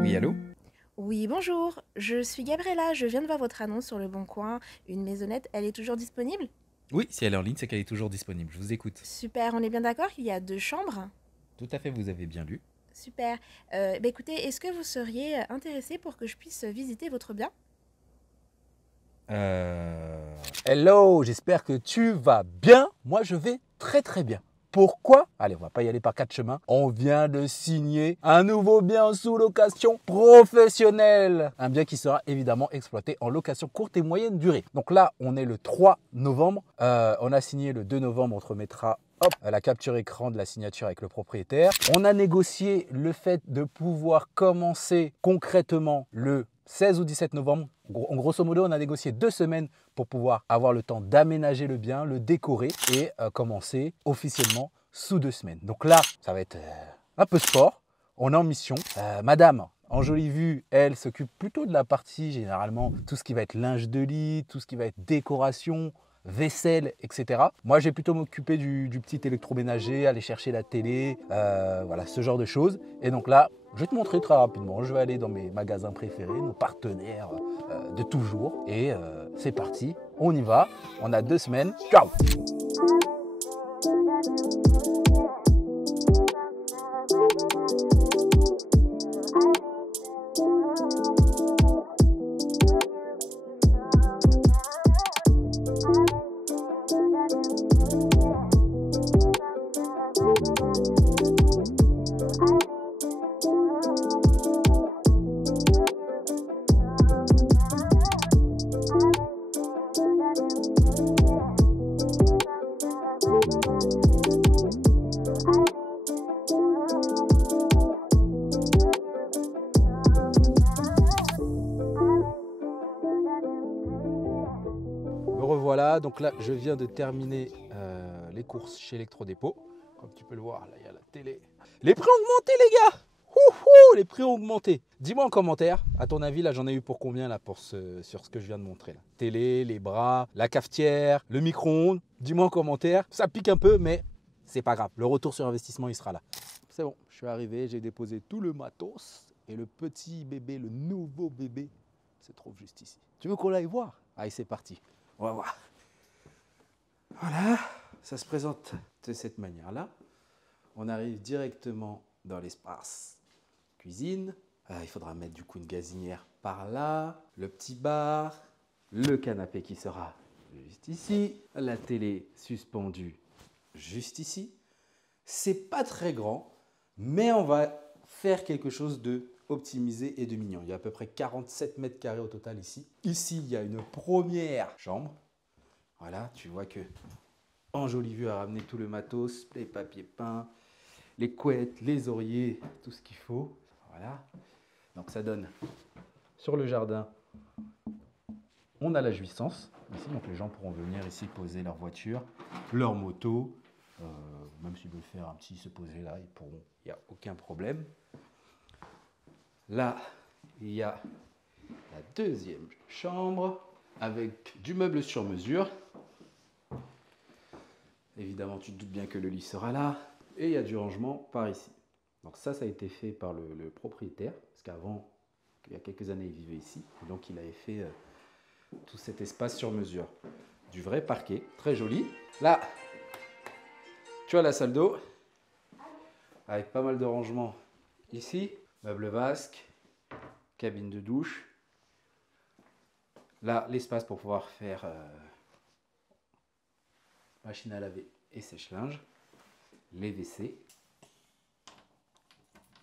Oui, allô? Oui, bonjour, je suis Gabriella, je viens de voir votre annonce sur Le Bon Coin. Une maisonnette, elle est toujours disponible? Oui, si elle est en ligne, c'est qu'elle est toujours disponible. Je vous écoute. Super, on est bien d'accord qu'il y a 2 chambres? Tout à fait, vous avez bien lu. Super. Écoutez, est-ce que vous seriez intéressé pour que je puisse visiter votre bien? Hello, j'espère que tu vas bien. Moi, je vais très très bien. Pourquoi? Allez, on va pas y aller par 4 chemins. On vient de signer un nouveau bien sous location professionnelle. Un bien qui sera évidemment exploité en location courte et moyenne durée. Donc là, on est le 3 novembre. On a signé le 2 novembre. On te remettra la capture écran de la signature avec le propriétaire. On a négocié le fait de pouvoir commencer concrètement le 16 ou 17 novembre. En grosso modo, on a négocié 2 semaines pour pouvoir avoir le temps d'aménager le bien, le décorer et commencer officiellement sous 2 semaines. Donc là, ça va être un peu sport. On est en mission. Madame, en jolie vue, elle s'occupe plutôt de la partie, généralement, tout ce qui va être linge de lit, tout ce qui va être décoration, vaisselle, etc. Moi, je vais plutôt m'occuper du petit électroménager, aller chercher la télé, voilà, ce genre de choses. Et donc là, je vais te montrer très rapidement. Je vais aller dans mes magasins préférés, nos partenaires de toujours. Et c'est parti, on y va. On a 2 semaines. Ciao! Me revoilà, donc là je viens de terminer les courses chez Electrodépôt. Comme tu peux le voir, là il y a la télé. Les prix ont augmenté les gars. Ouhou, les prix ont augmenté. Dis-moi en commentaire, à ton avis là j'en ai eu pour combien là sur ce que je viens de montrer là. Télé, les bras, la cafetière, le micro-ondes. Dis-moi en commentaire, ça pique un peu mais c'est pas grave. Le retour sur investissement il sera là. C'est bon, je suis arrivé, j'ai déposé tout le matos. Et le petit bébé, le nouveau bébé, se trouve juste ici. Tu veux qu'on aille voir? Allez, c'est parti. On va voir. Voilà, ça se présente de cette manière-là. On arrive directement dans l'espace cuisine. Il faudra mettre du coup une gazinière par là. Le petit bar, le canapé qui sera juste ici. La télé suspendue juste ici. C'est pas très grand, mais on va faire quelque chose de optimisé et de mignon. Il y a à peu près 47 mètres carrés au total ici. Ici, il y a une première chambre. Voilà, tu vois que Ange-Olivier a ramené tout le matos, les papiers peints, les couettes, les oreillers, tout ce qu'il faut. Voilà. Donc ça donne sur le jardin, on a la jouissance ici, donc les gens pourront venir ici poser leur voiture, leur moto, même s'ils veulent faire un petit se poser là, ils pourront, il n'y a aucun problème. Là, il y a la deuxième chambre avec du meuble sur mesure. Évidemment, tu te doutes bien que le lit sera là. Et il y a du rangement par ici. Donc ça a été fait par le propriétaire. Parce qu'avant, il y a quelques années, il vivait ici. Et donc il avait fait tout cet espace sur mesure. Du vrai parquet, très joli. Là, tu as la salle d'eau. Avec pas mal de rangements ici. Meuble vasque, cabine de douche. Là, l'espace pour pouvoir faire machine à laver et sèche-linge, les WC.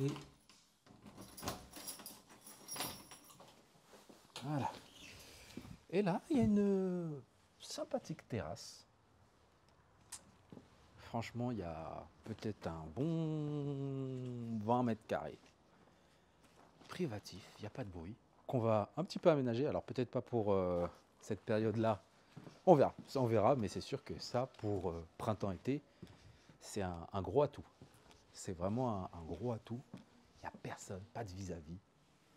Et voilà. Et là, il y a une sympathique terrasse. Franchement, il y a peut-être un bon 20 mètres carrés. Privatif, il n'y a pas de bruit. Qu'on va un petit peu aménager. Alors peut-être pas pour cette période-là. On verra, ça on verra, mais c'est sûr que ça, pour printemps-été, c'est un gros atout. C'est vraiment un gros atout. Il n'y a personne, pas de vis-à-vis.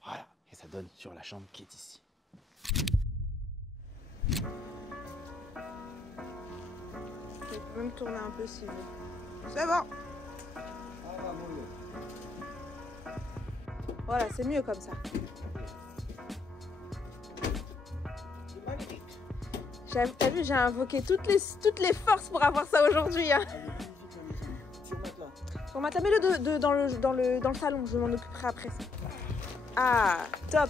Voilà, et ça donne sur la chambre qui est ici. Je peux même tourner un peu si vous. C'est bon. Voilà, c'est mieux comme ça. T'as vu, j'ai invoqué toutes les forces pour avoir ça aujourd'hui. Hein. Sur matelas, mets-le dans le salon, je m'en occuperai après. Ah, top.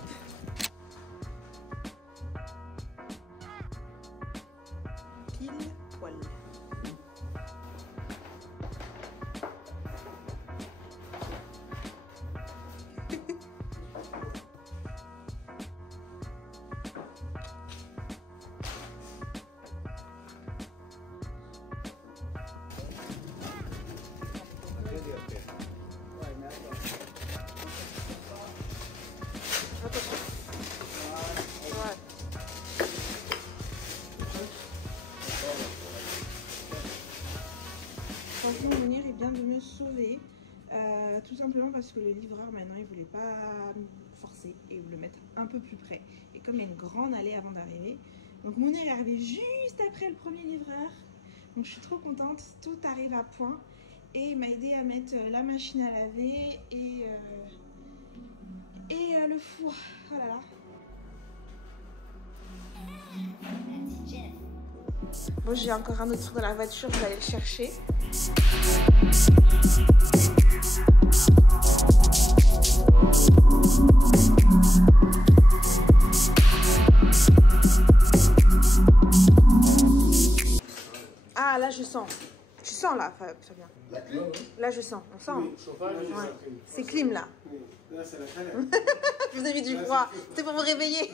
Pile poil. Franchement, Mounir il vient de me sauver, tout simplement parce que le livreur maintenant il voulait pas me forcer et le mettre un peu plus près. Et comme il y a une grande allée avant d'arriver, donc Mounir est arrivé juste après le premier livreur. Donc je suis trop contente, tout arrive à point et il m'a aidé à mettre la machine à laver et le four. Oh là là. Bon, j'ai encore un autre truc dans la voiture, je vais aller le chercher. Ah, là, je sens. Tu sens là, Fabien? Là, je sens. On sent. Hein? Ouais. C'est clim là. Je vous ai mis du froid. C'était pour vous réveiller.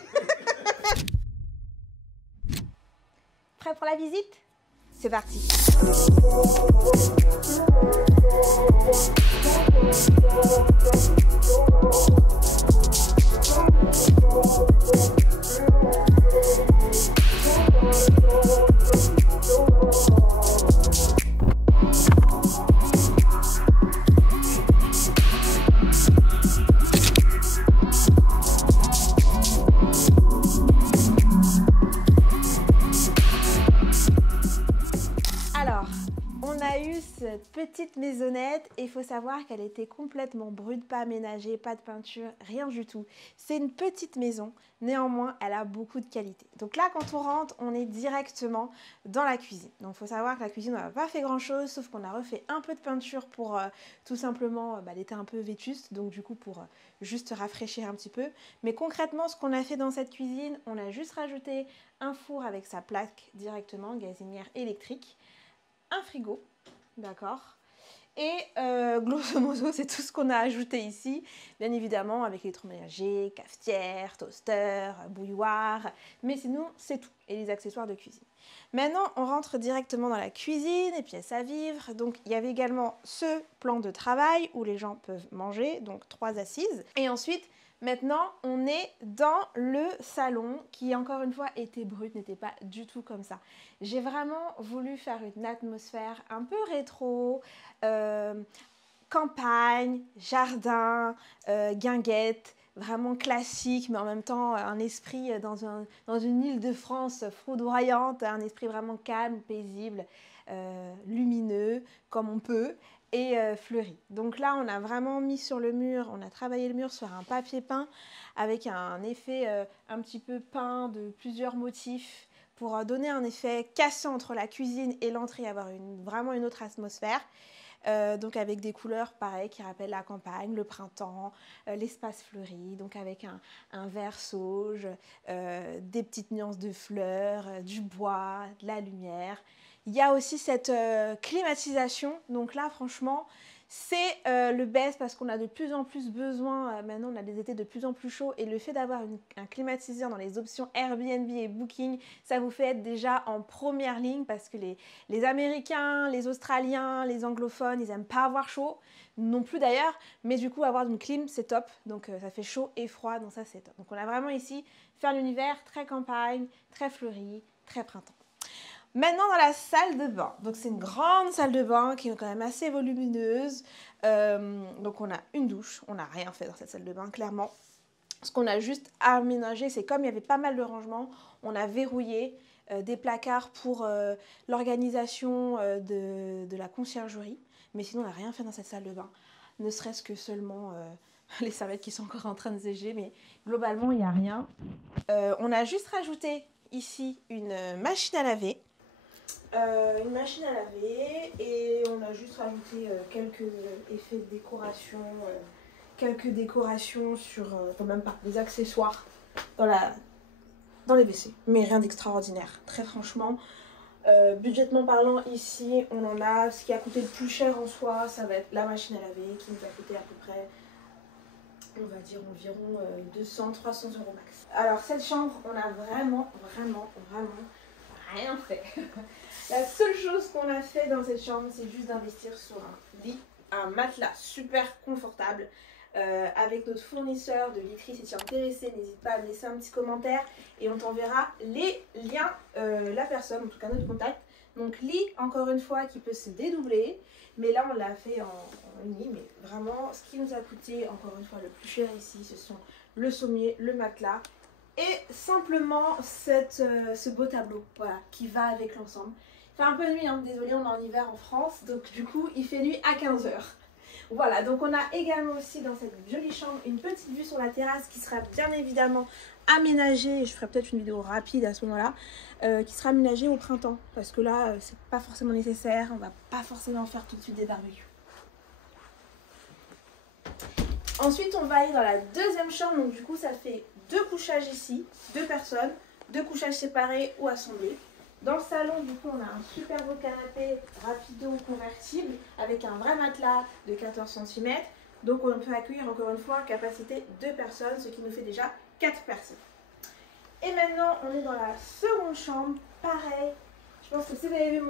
Prêt pour la visite? C'est parti. Cette petite maisonnette, et il faut savoir qu'elle était complètement brute, pas aménagée, pas de peinture, rien du tout. C'est une petite maison, néanmoins elle a beaucoup de qualité. Donc là quand on rentre, on est directement dans la cuisine. Donc il faut savoir que la cuisine, on n'a pas fait grand chose, sauf qu'on a refait un peu de peinture pour tout simplement, elle était un peu vétuste, donc du coup pour juste rafraîchir un petit peu. Mais concrètement ce qu'on a fait dans cette cuisine, on a juste rajouté un four avec sa plaque directement, gazinière électrique, un frigo. D'accord. Et grosso modo, c'est tout ce qu'on a ajouté ici. Bien évidemment, avec l'électroménager, cafetière, toaster, bouilloire. Mais sinon, c'est tout. Et les accessoires de cuisine. Maintenant, on rentre directement dans la cuisine, les pièces à vivre. Donc, il y avait également ce plan de travail où les gens peuvent manger. Donc, 3 assises. Et ensuite, maintenant, on est dans le salon qui, encore une fois, était brut, n'était pas du tout comme ça. J'ai vraiment voulu faire une atmosphère un peu rétro, campagne, jardin, guinguette, vraiment classique, mais en même temps un esprit dans une île de France foudroyante, un esprit vraiment calme, paisible, lumineux, comme on peut. Et fleuri. Donc là, on a vraiment mis sur le mur, on a travaillé le mur sur un papier peint avec un effet un petit peu peint de plusieurs motifs pour donner un effet cassant entre la cuisine et l'entrée, avoir vraiment une autre atmosphère. Donc avec des couleurs pareilles qui rappellent la campagne, le printemps, l'espace fleuri, donc avec un vert sauge, des petites nuances de fleurs, du bois, de la lumière. Il y a aussi cette climatisation, donc là franchement c'est le best parce qu'on a de plus en plus besoin, maintenant on a des étés de plus en plus chauds et le fait d'avoir un climatiseur dans les options Airbnb et Booking, ça vous fait être déjà en première ligne parce que les Américains, les Australiens, les anglophones, ils n'aiment pas avoir chaud, non plus d'ailleurs, mais du coup avoir une clim c'est top, donc ça fait chaud et froid, donc ça c'est top. Donc on a vraiment ici faire l'univers très campagne, très fleuri, très printemps. Maintenant dans la salle de bain, donc c'est une grande salle de bain qui est quand même assez volumineuse, donc on a une douche, on n'a rien fait dans cette salle de bain clairement. Ce qu'on a juste aménagé, c'est comme il y avait pas mal de rangements, on a verrouillé des placards pour l'organisation de la conciergerie, mais sinon on n'a rien fait dans cette salle de bain, ne serait-ce que seulement les serviettes qui sont encore en train de sécher, mais globalement, il n'y a rien. On a juste rajouté ici une machine à laver. Et on a juste rajouté quelques effets de décoration, quelques décorations sur, même pas, des accessoires dans les WC, mais rien d'extraordinaire, très franchement. Budgétement parlant, ici, on en a, ce qui a coûté le plus cher en soi, ça va être la machine à laver, qui nous a coûté à peu près, on va dire environ 200-300 € max. Alors cette chambre, on a vraiment rien fait. La seule chose qu'on a fait dans cette chambre, c'est juste d'investir sur un lit, un matelas super confortable. Avec notre fournisseur de literie, si tu es intéressé, n'hésite pas à me laisser un petit commentaire et on t'enverra les liens, la personne, en tout cas notre contact. Donc lit, encore une fois, qui peut se dédoubler, mais là on l'a fait en lit, mais vraiment ce qui nous a coûté, encore une fois, le plus cher ici, ce sont le sommier, le matelas et simplement ce beau tableau, voilà, qui va avec l'ensemble. Il fait un peu nuit, hein, désolé, on est en hiver en France, donc du coup il fait nuit à 15 h. Voilà, donc on a également aussi dans cette jolie chambre une petite vue sur la terrasse qui sera bien évidemment aménagée, je ferai peut-être une vidéo rapide à ce moment-là, qui sera aménagée au printemps, parce que là, c'est pas forcément nécessaire, on va pas forcément faire tout de suite des barbecues. Ensuite, on va aller dans la deuxième chambre, donc du coup, ça fait 2 couchages ici, 2 personnes, 2 couchages séparés ou assemblés. Dans le salon, du coup, on a un super beau canapé rapido convertible avec un vrai matelas de 14 cm. Donc, on peut accueillir encore une fois capacité 2 personnes, ce qui nous fait déjà 4 personnes. Et maintenant, on est dans la seconde chambre. Pareil, je pense que si vous avez vu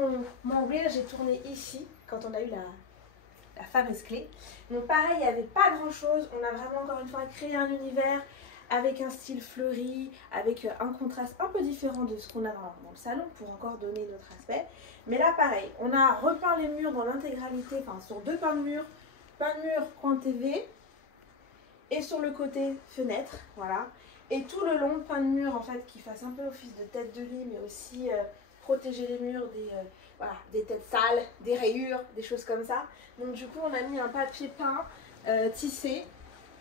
mon reel, j'ai tourné ici quand on a eu la fameuse clé. Donc, pareil, il n'y avait pas grand chose. On a vraiment encore une fois créé un univers avec un style fleuri, avec un contraste un peu différent de ce qu'on a dans le salon pour encore donner notre aspect. Mais là pareil, on a repeint les murs dans l'intégralité, enfin sur 2 pans de mur, coin TV, et sur le côté fenêtre, voilà. Et tout le long, peint de mur en fait qui fasse un peu office de tête de lit, mais aussi protéger les murs des têtes sales, des rayures, des choses comme ça. Donc du coup on a mis un papier peint tissé,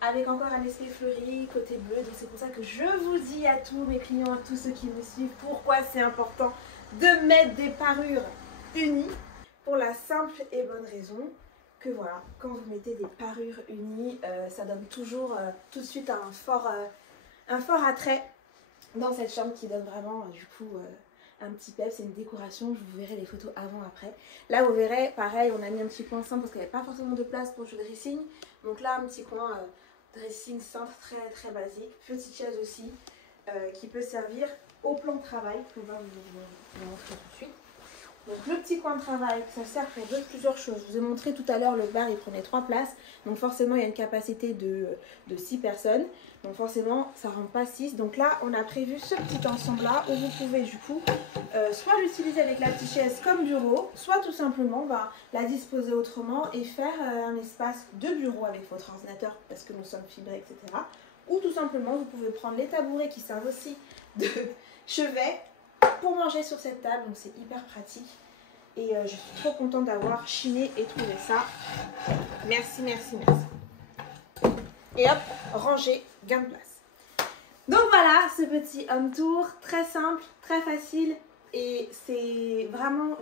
avec encore un aspect fleuri, côté bleu. Donc c'est pour ça que je vous dis à tous mes clients, à tous ceux qui me suivent, pourquoi c'est important de mettre des parures unies. Pour la simple et bonne raison que voilà, quand vous mettez des parures unies, ça donne toujours tout de suite un fort attrait dans cette chambre qui donne vraiment du coup un petit pep. C'est une décoration, je vous verrai les photos avant après. Là vous verrez, pareil, on a mis un petit coin simple parce qu'il n'y avait pas forcément de place pour le jeu de dressing. Donc là un petit coin dressing simple, très basique. Petite chaise aussi qui peut servir au plan de travail. On va vous montrer tout de suite. Donc le petit coin de travail, ça sert pour plusieurs choses. Je vous ai montré tout à l'heure, le bar il prenait 3 places. Donc forcément il y a une capacité de 6 personnes. Donc forcément ça ne rend pas 6. Donc là on a prévu ce petit ensemble là où vous pouvez du coup soit l'utiliser avec la petite chaise comme bureau, soit tout simplement la disposer autrement et faire un espace de bureau avec votre ordinateur parce que nous sommes fibrés, etc. Ou tout simplement vous pouvez prendre les tabourets qui servent aussi de chevet pour manger sur cette table. Donc c'est hyper pratique. Et je suis trop contente d'avoir chiné et trouvé ça. Merci. Et hop, ranger, gain de place. Donc voilà, ce petit home tour, très simple, très facile. Et c'est vraiment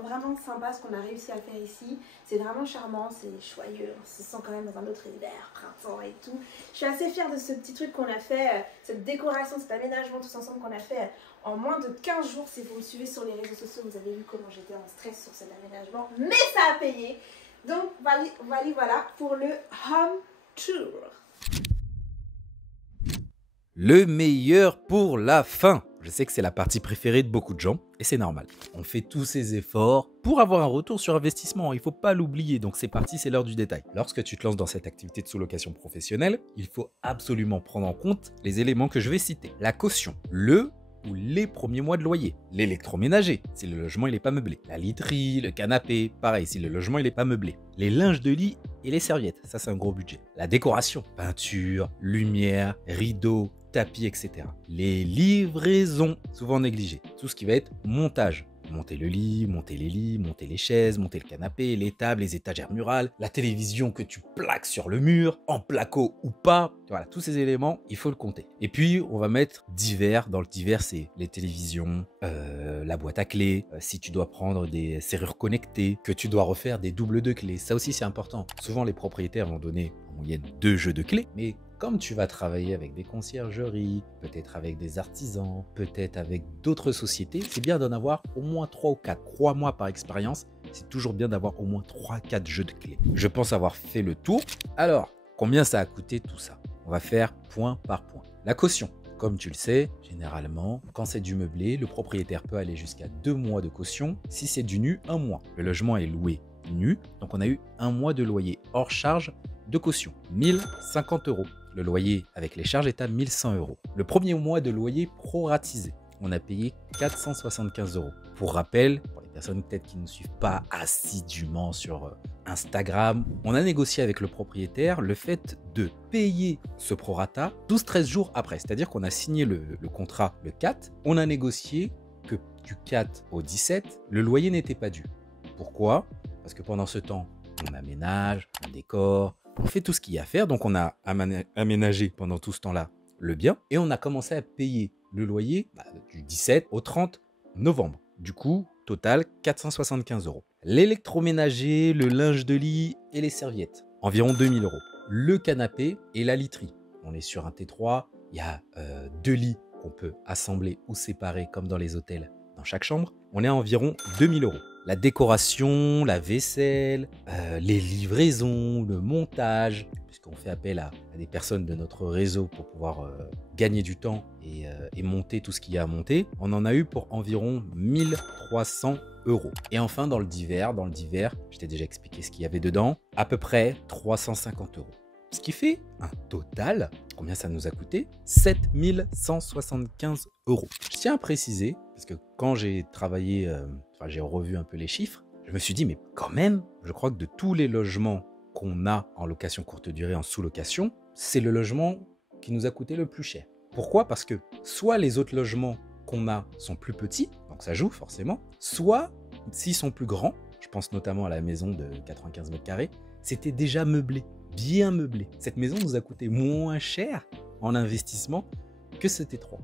sympa ce qu'on a réussi à faire ici. C'est vraiment charmant, c'est joyeux, on se sent quand même dans un autre univers, printemps et tout. Je suis assez fière de ce petit truc qu'on a fait, cette décoration, cet aménagement tous ensemble qu'on a fait en moins de 15 jours. Si vous me suivez sur les réseaux sociaux, vous avez vu comment j'étais en stress sur cet aménagement, mais ça a payé. Donc voilà pour le home tour. Le meilleur pour la fin. Je sais que c'est la partie préférée de beaucoup de gens et c'est normal. On fait tous ces efforts pour avoir un retour sur investissement. Il ne faut pas l'oublier. Donc c'est parti, c'est l'heure du détail. Lorsque tu te lances dans cette activité de sous-location professionnelle, il faut absolument prendre en compte les éléments que je vais citer. La caution, le ou les premiers mois de loyer. L'électroménager, si le logement n'est pas meublé. La literie, le canapé, pareil, si le logement n'est pas meublé. Les linges de lit et les serviettes, ça c'est un gros budget. La décoration, peinture, lumière, rideaux, tapis, etc. Les livraisons, souvent négligées. Tout ce qui va être montage. monter le lit, monter les lits, monter les chaises, monter le canapé, les tables, les étagères murales, la télévision que tu plaques sur le mur, en placo ou pas. Voilà, tous ces éléments, il faut le compter. Et puis, on va mettre divers. Dans le divers, c'est les télévisions, la boîte à clés, si tu dois prendre des serrures connectées, que tu dois refaire des doubles de clés. Ça aussi, c'est important. Souvent, les propriétaires vont donner en moyenne 2 jeux de clés, mais comme tu vas travailler avec des conciergeries, peut-être avec des artisans, peut-être avec d'autres sociétés, c'est bien d'en avoir au moins 3 ou 4. Crois-moi par expérience, c'est toujours bien d'avoir au moins 3-4 jeux de clés. Je pense avoir fait le tour. Alors, combien ça a coûté tout ça? On va faire point par point. La caution. Comme tu le sais, généralement, quand c'est du meublé, le propriétaire peut aller jusqu'à 2 mois de caution. Si c'est du nu, 1 mois. Le logement est loué nu, donc on a eu 1 mois de loyer hors charge de caution, 1050 €. Le loyer avec les charges est à 1100 €. Le premier mois de loyer proratisé, on a payé 475 €. Pour rappel, pour les personnes peut-être qui ne suivent pas assidûment sur Instagram, on a négocié avec le propriétaire le fait de payer ce prorata 12-13 jours après. C'est-à-dire qu'on a signé le contrat le 4, on a négocié que du 4 au 17, le loyer n'était pas dû. Pourquoi? Parce que pendant ce temps, on aménage, on décore, on fait tout ce qu'il y a à faire. Donc, on a aménagé pendant tout ce temps-là le bien et on a commencé à payer le loyer du 17 au 30 novembre. Du coup, total 475 €. L'électroménager, le linge de lit et les serviettes, environ 2000 €. Le canapé et la literie. On est sur un T3, il y a 2 lits qu'on peut assembler ou séparer comme dans les hôtels dans chaque chambre. On est à environ 2000 €. La décoration, la vaisselle, les livraisons, le montage, puisqu'on fait appel à des personnes de notre réseau pour pouvoir gagner du temps et monter tout ce qu'il y a à monter. On en a eu pour environ 1300 €. Et enfin, dans le divers, je t'ai déjà expliqué ce qu'il y avait dedans, à peu près 350 €. Ce qui fait un total, combien ça nous a coûté? 7175 €. Je tiens à préciser, parce que quand j'ai travaillé, j'ai revu un peu les chiffres, je me suis dit, mais quand même, je crois que de tous les logements qu'on a en location courte durée, en sous-location, c'est le logement qui nous a coûté le plus cher. Pourquoi? Parce que soit les autres logements qu'on a sont plus petits, donc ça joue forcément, soit s'ils sont plus grands, je pense notamment à la maison de 95 mètres carrés, c'était déjà meublé, bien meublé. Cette maison nous a coûté moins cher en investissement que ce T3.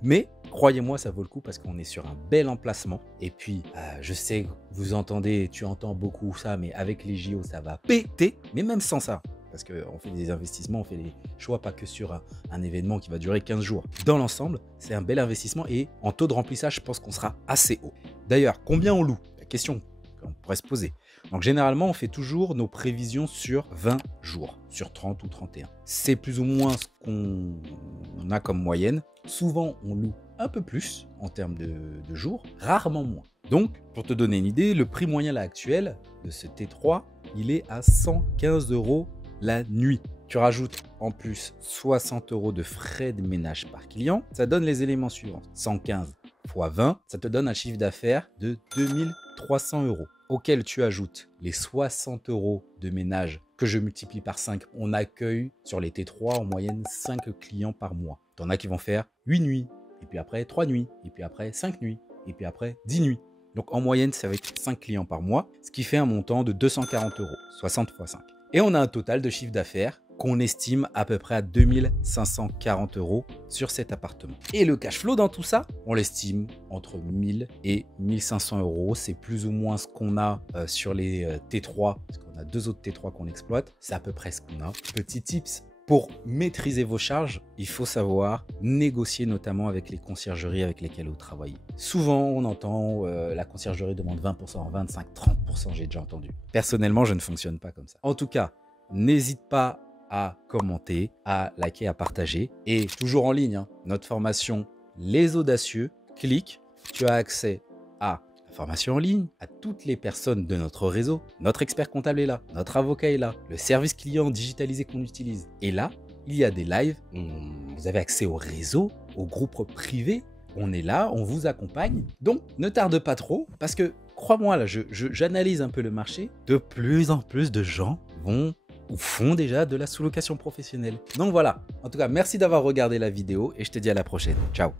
Mais croyez-moi, ça vaut le coup parce qu'on est sur un bel emplacement. Et puis, je sais que tu entends beaucoup ça, mais avec les JO, ça va péter. Mais même sans ça, parce qu'on fait des investissements, on fait des choix pas que sur un événement qui va durer 15 jours. Dans l'ensemble, c'est un bel investissement et en taux de remplissage, je pense qu'on sera assez haut. D'ailleurs, combien on loue? La question qu'on pourrait se poser. Donc généralement, on fait toujours nos prévisions sur 20 jours, sur 30 ou 31. C'est plus ou moins ce qu'on a comme moyenne. Souvent, on loue un peu plus en termes de jours, rarement moins. Donc, pour te donner une idée, le prix moyen là actuel de ce T3, il est à 115 € la nuit. Tu rajoutes en plus 60 € de frais de ménage par client. Ça donne les éléments suivants. 115 x 20, ça te donne un chiffre d'affaires de 2300 €. Auquel tu ajoutes les 60 € de ménage que je multiplie par 5. On accueille sur les T3 en moyenne 5 clients par mois. Tu en as qui vont faire 8 nuits, et puis après 3 nuits, et puis après 5 nuits, et puis après 10 nuits. Donc en moyenne, ça va être 5 clients par mois, ce qui fait un montant de 240 €, 60 x 5. Et on a un total de chiffre d'affaires qu'on estime à peu près à 2540 € sur cet appartement. Et le cash flow dans tout ça, on l'estime entre 1000 et 1500 €. C'est plus ou moins ce qu'on a sur les T3, parce qu'on a 2 autres T3 qu'on exploite. C'est à peu près ce qu'on a. Petit tips, pour maîtriser vos charges, il faut savoir négocier notamment avec les conciergeries avec lesquelles vous travaillez. Souvent, on entend la conciergerie demande 20%, 25%, 30%, j'ai déjà entendu. Personnellement, je ne fonctionne pas comme ça. En tout cas, n'hésite pas à commenter, à liker, à partager. Et toujours en ligne, notre formation Les Audacieux, clique, tu as accès à la formation en ligne, à toutes les personnes de notre réseau. Notre expert comptable est là, notre avocat est là, le service client digitalisé qu'on utilise est là. Il y a des lives, vous avez accès au réseau, au groupe privé. On est là, on vous accompagne. Donc, ne tarde pas trop, parce que, crois-moi, là, j'analyse un peu le marché. De plus en plus de gens vont ou font déjà de la sous-location professionnelle. Donc voilà, en tout cas, merci d'avoir regardé la vidéo et je te dis à la prochaine. Ciao.